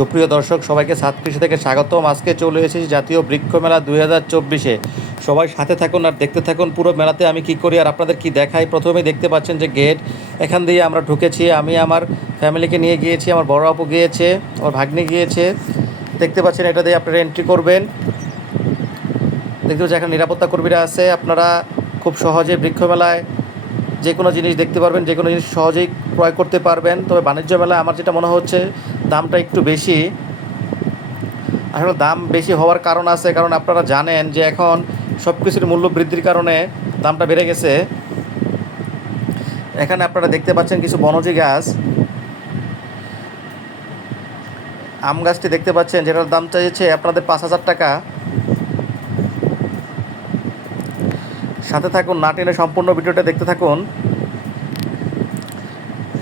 সুপ্রিয় দর্শক, সবাইকে সাত কৃষি থেকে স্বাগতম। আজকে চলে এসেছি জাতীয় বৃক্ষ মেলা দুই হাজার চব্বিশে। সবাই সাথে থাকুন আর দেখতে থাকুন পুরো মেলাতে আমি কি করি আর আপনাদের কি দেখাই। প্রথমেই দেখতে পাচ্ছেন যে গেট, এখান দিয়ে আমরা ঢুকেছি। আমি আমার ফ্যামিলিকে নিয়ে গিয়েছি, আমার বড় আপু গিয়েছে, আমার ভাগ্নি গিয়েছে। দেখতে পাচ্ছেন এটা দিয়ে আপনারা এন্ট্রি করবেন। দেখতে পাচ্ছেন এখানে নিরাপত্তা কর্মীরা আছে। আপনারা খুব সহজে বৃক্ষ মেলায় যে কোনো জিনিস দেখতে পারবেন যে কোনো জিনিস সহজেই ক্রয় করতে পারবেন। তবে বাণিজ্য মেলায় আমার যেটা মনে হচ্ছে দামটা একটু বেশি। আসলে দাম বেশি হওয়ার কারণ আছে, কারণ আপনারা জানেন যে এখন সব কিছুর মূল্য বৃদ্ধির কারণে দামটা বেড়ে গেছে। এখানে আপনারা দেখতে পাচ্ছেন কিছু বনজি গাছ। আম গাছটি দেখতে পাচ্ছেন, যেটার দাম চাইছে আপনাদের পাঁচ হাজার টাকা। সাথে থাকুন, না টেনে সম্পূর্ণ ভিডিওটা দেখতে থাকুন।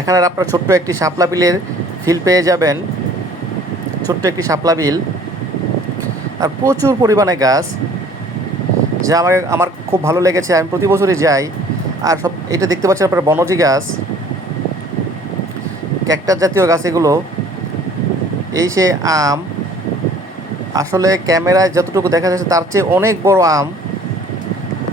এখানে আপনারা ছোট্ট একটি শাপলা বিলের ফিল পেয়ে যাবেন। ছোট্ট একটি শাপলা বিল। আর প্রচুর পরিমাণে গাছ, যা আমার আমার খুব ভালো লেগেছে। আমি প্রতি বছরই যাই। আর সব, এটা দেখতে পাচ্ছেন আপনার, বনজি গাছ। ক্যাকটাস জাতীয় গাছ এগুলো। এই সে আম, আসলে ক্যামেরায় যতটুকু দেখা যাচ্ছে, তার চেয়ে অনেক বড় আম।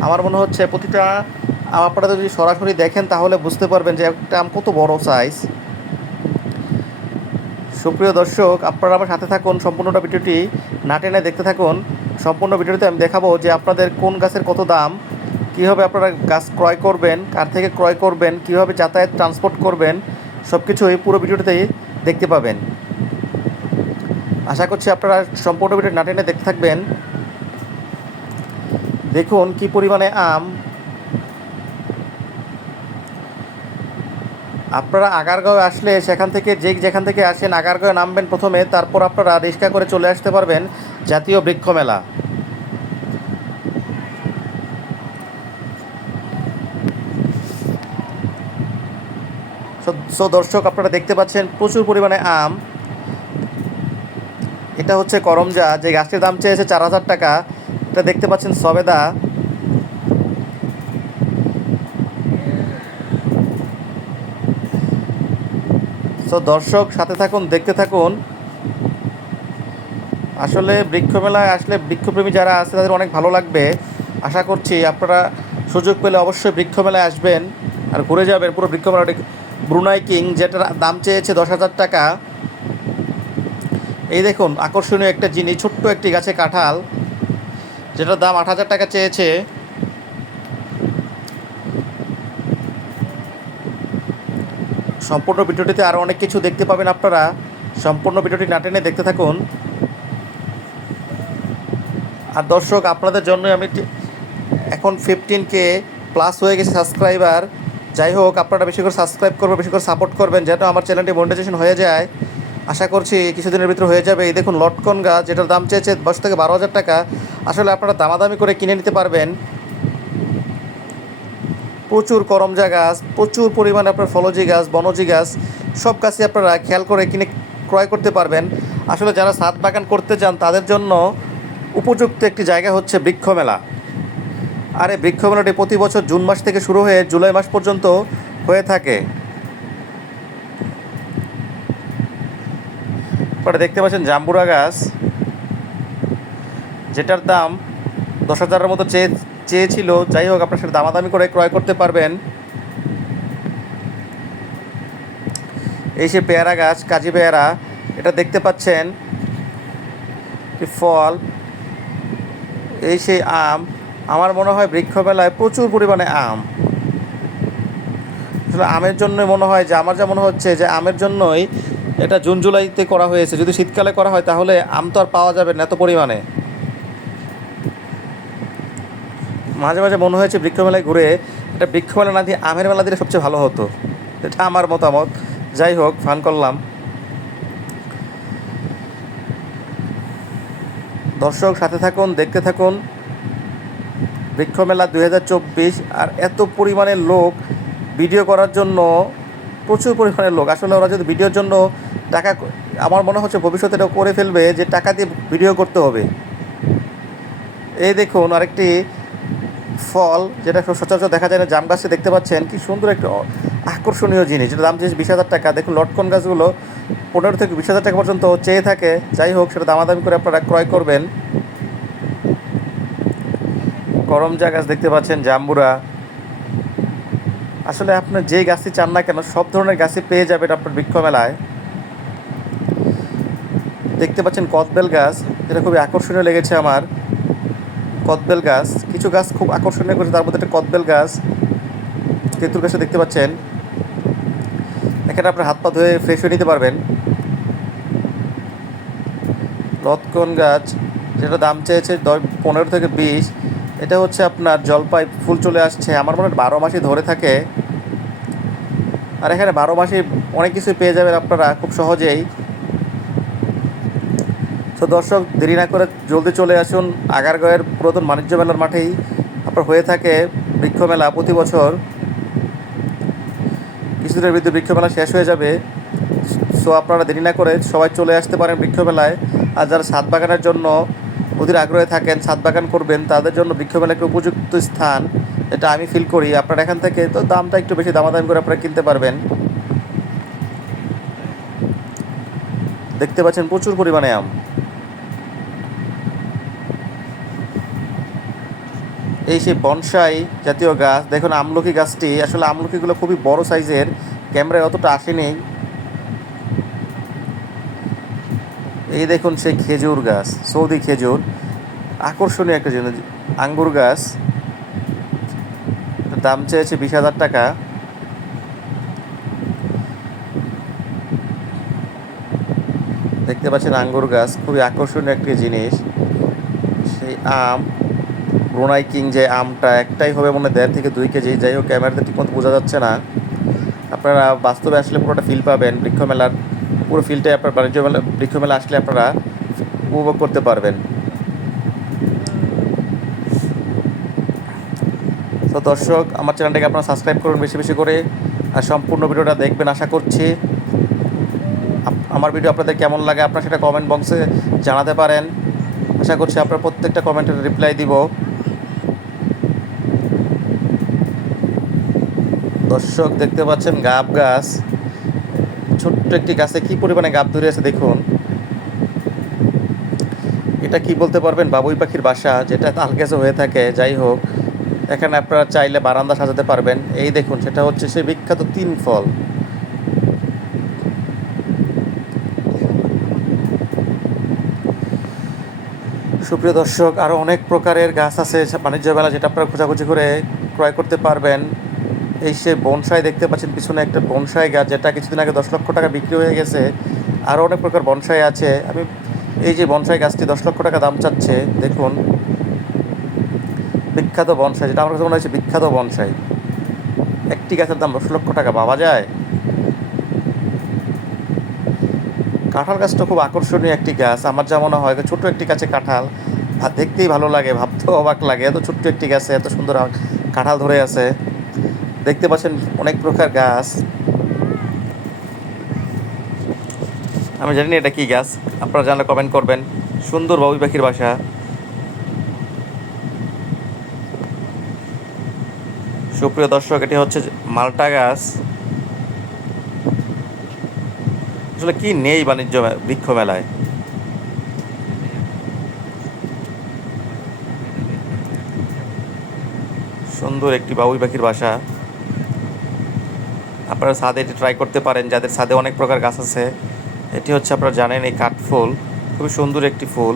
আমার মনে হচ্ছে, প্রতিটা আম আপনারা যদি সরাসরি দেখেন, তাহলে বুঝতে পারবেন যে একটা আম কত বড় সাইজ সুপ্রিয় দর্শক, আপনারা আমার সাথে থাকুন, সম্পূর্ণটা ভিডিওটি না টেনে দেখতে থাকুন। সম্পূর্ণ ভিডিওতে আমি দেখাবো যে আপনাদের কোন গাছের কত দাম, কীভাবে আপনারা গাছ ক্রয় করবেন, কার থেকে ক্রয় করবেন, কীভাবে যাতায়াত, ট্রান্সপোর্ট করবেন সব কিছুই পুরো ভিডিওটিতেই দেখতে পাবেন। আশা করছি আপনারা সম্পূর্ণ ভিডিও না টেনে দেখতে থাকবেন। দেখুন কি পরিমাণে আম আপনারা আগারগাঁও আসলে সেখান থেকে যে যেখান থেকে আসেন আগারগাঁও নামবেন প্রথমে, তারপর আপনারা রিক্সা করে চলে আসতে পারবেন জাতীয় বৃক্ষ মেলা। সো দর্শক, আপনারা দেখতে পাচ্ছেন প্রচুর পরিমাণে আম। এটা হচ্ছে করমজা, যে গাছটির দাম চেয়েছে চার হাজার টাকা। এটা দেখতে পাচ্ছেন সবেদা। তো দর্শক, সাথে থাকুন, দেখতে থাকুন। আসলে বৃক্ষ মেলায় আসলে বৃক্ষপ্রেমী যারা আছে, তাদের অনেক ভালো লাগবে। আশা করছি আপনারা সুযোগ পেলে অবশ্যই বৃক্ষ মেলায় আসবেন। আর ঘুরে যাবেন, পুরো বৃক্ষ মেলাটি ব্রুনাই কিং যেটার দাম চেয়েছে দশ হাজার টাকা। এই দেখুন, আকর্ষণীয় একটা জিনিস, ছোট্ট একটি গাছে কাঁঠাল, যেটার দাম আট হাজার টাকা চেয়েছে। সম্পূর্ণ ভিডিওটিতে আরও অনেক কিছু দেখতে পাবেন আপনারা। সম্পূর্ণ ভিডিওটি না টেনে দেখতে থাকুন। আর দর্শক, আপনাদের জন্য আমি এখন ফিফটিন কে প্লাস হয়ে গেছে সাবস্ক্রাইবার যাই হোক, আপনারা বেশি করে সাবস্ক্রাইব করবেন, বেশি করে সাপোর্ট করবেন, যেন আমার চ্যানেলটি মনিটাইজেশন হয়ে যায়। আশা করছি কিছুদিনের ভিতরে হয়ে যাবে। এই দেখুন লটকন গাছ, যেটার দাম চেয়েছে দশ থেকে বারো হাজার টাকা। আসলে আপনারা দামাদামি করে কিনে নিতে পারবেন। প্রচুর করমজা গাছ প্রচুর পরিমাণে আপনার ফলজি গাছ, বনজি গাছ, সব গাছই আপনারা খেয়াল করে কিনে ক্রয় করতে পারবেন। আসলে যারা ছাদ বাগান করতে চান, তাদের জন্য উপযুক্ত একটি জায়গা হচ্ছে বৃক্ষমেলা। আর এই বৃক্ষ মেলাটি প্রতি বছর জুন মাস থেকে শুরু হয়ে জুলাই মাস পর্যন্ত হয়ে থাকে। দেখতে পাচ্ছেন জাম্বুরা গাছ, যেটার দাম দশ হাজারের মতো চেয়ে চেয়েছিল, যাই হোক, আপনার সেটা দামাদামি করে ক্রয় করতে পারবেন। এই সে পেয়ারা গাছ, কাজী পেয়ারা, এটা দেখতে পাচ্ছেন। ফল। এই সেই আম, আমার মনে হয় বৃক্ষ মেলায় প্রচুর পরিমাণে আম। আসলে আমের জন্যই মনে হয় যে, আমার যা মনে হচ্ছে যে, আমের জন্যই এটা জুন, জুলাইতে করা হয়েছে। যদি শীতকালে করা হয়, তাহলে আম তো আর পাওয়া যাবে না এত পরিমাণে। মাঝে মাঝে মনে হয়েছে বৃক্ষমেলায় ঘুরে এটা বৃক্ষমেলা না দিয়ে আমের মেলা দিলে সবচেয়ে ভালো হতো। এটা আমার মতামত। যাই হোক, ফান করলাম। দর্শক, সাথে থাকুন, দেখতে থাকুন। বৃক্ষমেলা দুই হাজার চব্বিশ আর এত পরিমাণে লোক ভিডিও করার জন্য, প্রচুর পরিমাণে লোক। আসলে ওরা যদি ভিডিওর জন্য টাকা আমার মনে হচ্ছে ভবিষ্যতে এটা করে ফেলবে যে টাকা দিয়ে ভিডিও করতে হবে। এই দেখুন, আরেকটি ফল, যেটা সচরাচর দেখা যায় না, জাম গাছে দেখতে পাচ্ছেন, কি সুন্দর একটা আকর্ষণীয় জিনিস। যেটা দাম চেয়েছে বিশ হাজার টাকা। দেখুন, লটকন গাছগুলো পনেরো থেকে বিশ হাজার টাকা পর্যন্ত চেয়ে থাকে। যাই হোক, সেটা দামাদামি করে আপনারা ক্রয় করবেন। করমজা গাছ দেখতে পাচ্ছেন, জাম্বুরা। আসলে আপনার যে গাছটি চান না কেন, সব ধরনের গাছই পেয়ে যাবেন আপনার বৃক্ষ মেলায়। দেখতে পাচ্ছেন কদবেল গাছ এটা খুবই আকর্ষণীয় লেগেছে আমার। কদবেল গাছ। কিছু গাছ খুব আকর্ষণীয় করেছে। তার মধ্যে একটা কদবেল গাছ, তেঁতুল গাছটা দেখতে পাচ্ছেন। এখানে আপনার হাত পা ধুয়ে ফ্রেশ হয়ে নিতে পারবেন। লতকন গাছ, যেটা দাম চেয়েছে দশ, পনেরো থেকে বিশ। এটা হচ্ছে আপনার জলপাই, ফুল চলে আসছে। আমার মনে হয় বারো মাসই ধরে থাকে। আর এখানে বারো মাসে অনেক কিছুই পেয়ে যাবেন আপনারা খুব সহজেই। তো দর্শক, দেরি না করে জলদি চলে আসুন আগারগাঁয়ের পুরাতন বাণিজ্য মেলার মাঠেই। আপনার হয়ে থাকে বৃক্ষ মেলা প্রতি বছর। কিছুদিনের ভিতরে বৃক্ষ মেলা শেষ হয়ে যাবে। সো আপনারা দেরি না করে সবাই চলে আসতে পারেন বৃক্ষ মেলায়। আর যারা ছাদ বাগানের জন্য অধীর আগ্রহে থাকেন, ছাদ বাগান করবেন, তাদের জন্য বৃক্ষ মেলা উপযুক্ত স্থান, এটা আমি ফিল করি। আপনারা এখান থেকে তো দামটা একটু বেশি, দামাদামি করে আপনারা কিনতে পারবেন। দেখতে পাচ্ছেন প্রচুর পরিমাণে আম। এই সেই বনসাই জাতীয় গাছ, দেখুন আমলকি গাছটি, আসলে আমলকিগুলো খুবই বড় সাইজের, ক্যামেরায় অতটা আসেনি। এই দেখুন সেই খেজুর গাছ, সৌদি খেজুর, আকর্ষণীয় একটা জিনিস, আঙ্গুর গাছ। দাম চেয়েছে বিশ হাজার টাকা। দেখতে পাচ্ছেন আঙ্গুর গাছ, খুবই আকর্ষণীয় একটি জিনিস। সেই আম ব্রুনাই কিং যে আমটা একটাই হবে মনে দেড় থেকে দুই কেজি। যাই হোক, ক্যামেরাতে ঠিকমতো বোঝা যাচ্ছে না। আপনারা বাস্তবে আসলে পুরোটা ফিল পাবেন। বৃক্ষ মেলার পুরো ফিলটাই আপনার বাণিজ্য মেলা বৃক্ষ মেলা আসলে আপনারা উপভোগ করতে পারবেন। তো দর্শক, আমার চ্যানেলটাকে আপনারা সাবস্ক্রাইব করুন বেশি বেশি করে। আর সম্পূর্ণ ভিডিওটা দেখবেন আশা করছি। আমার ভিডিও আপনাদের কেমন লাগে আপনারা সেটা কমেন্ট বক্সে জানাতে পারেন। আশা করছি আপনার প্রত্যেকটা কমেন্টের রিপ্লাই দিব। দর্শক দেখতে পাচ্ছেন গাব গাছ। ছোট্ট একটি গাছে কি পরিমাণে গাব ধরে আছে দেখুন। এটা কি বলতে পারবেন? বাবুই পাখির বাসা, যেটা তাল গাছে হয়ে থাকে, যাই হোক। এখানে আপনারা চাইলে বারান্দা সাজাতে পারবেন। এই দেখুন, সেটা হচ্ছে সেই বিখ্যাত তিন ফল। সুপ্রিয় দর্শক আরও অনেক প্রকারের গাছ আছে, বাণিজ্য মেলা, যেটা আপনারা খোঁজাখুঁজি করে ক্রয় করতে পারবেন। এই সে বনসাই দেখতে পাচ্ছেন, পিছনে একটা বনসাই গাছ যেটা কিছুদিন আগে দশ লক্ষ টাকা বিক্রি হয়ে গেছে। আরও অনেক প্রকার বনসাই আছে। আমি এই যে বনসাই গাছটি দশ লক্ষ টাকা দাম চাচ্ছে, দেখুন। বিখ্যাত বনসাই, যেটা আমার কাছে মনে হচ্ছে বিখ্যাত বনসাই। একটি গাছের দাম দশ লক্ষ টাকা, পাওয়া যায়? কাঁঠাল গাছটা খুব আকর্ষণীয় একটি গাছ। আমার যা মনে হয় ছোট একটি গাছে কাঁঠাল। আর দেখতেই ভালো লাগে, ভাবতেও অবাক লাগে, এত ছোট্ট একটি গাছে এত সুন্দর কাঁঠাল ধরে আছে। দেখতে পাচ্ছেন অনেক প্রকার গাছ। আমি জানি না এটা কি গাছ, আপনারা জানলে কমেন্ট করবেন। সুন্দর বাবুই পাখির বাসা। সুপ্রিয় দর্শক, এটি হচ্ছে মালটা গাছ। আসলে কি নেই বাণিজ্য বৃক্ষ মেলায়? সুন্দর একটি বাবুই পাখির বাসা। আপনারা ছাদে এটি ট্রাই করতে পারেন, যাদের ছাদে অনেক প্রকার গাছ আছে। এটি হচ্ছে আপনারা জানেন এই কাঠফুল খুবই সুন্দর একটি ফুল।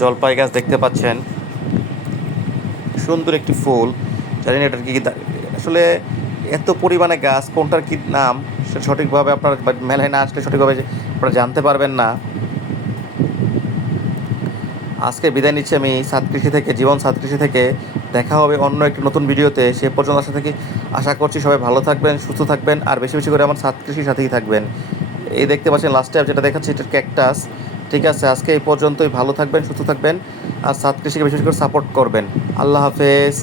জলপাই গাছ দেখতে পাচ্ছেন। সুন্দর একটি ফুল। জানি না এটার কি কি আসলে এত পরিমাণে গাছ, কোনটার কি নাম সেটা সঠিকভাবে আপনার মেলায় না আসলে সঠিকভাবে আপনারা জানতে পারবেন না। আজকে বিদায় নিচ্ছি আমি সাত কৃষি থেকে, জীবন সাত কৃষি থেকে। দেখা হবে অন্য একটি নতুন ভিডিওতে। সে পর্যন্ত আশা থেকে আশা করছি সবাই ভালো থাকবেন, সুস্থ থাকবেন, আর বেশি বেশি করে আমার সাত কৃষির সাথেই থাকবেন। এই দেখতে পাচ্ছেন লাস্ট টাইম যেটা দেখাচ্ছে এটা ক্যাকটাস ঠিক আছে, আজকে এই পর্যন্তই ভালো থাকবেন, সুস্থ থাকবেন, আর সাত কৃষিকে বেশি বেশি করে সাপোর্ট করবেন। আল্লাহ হাফেজ।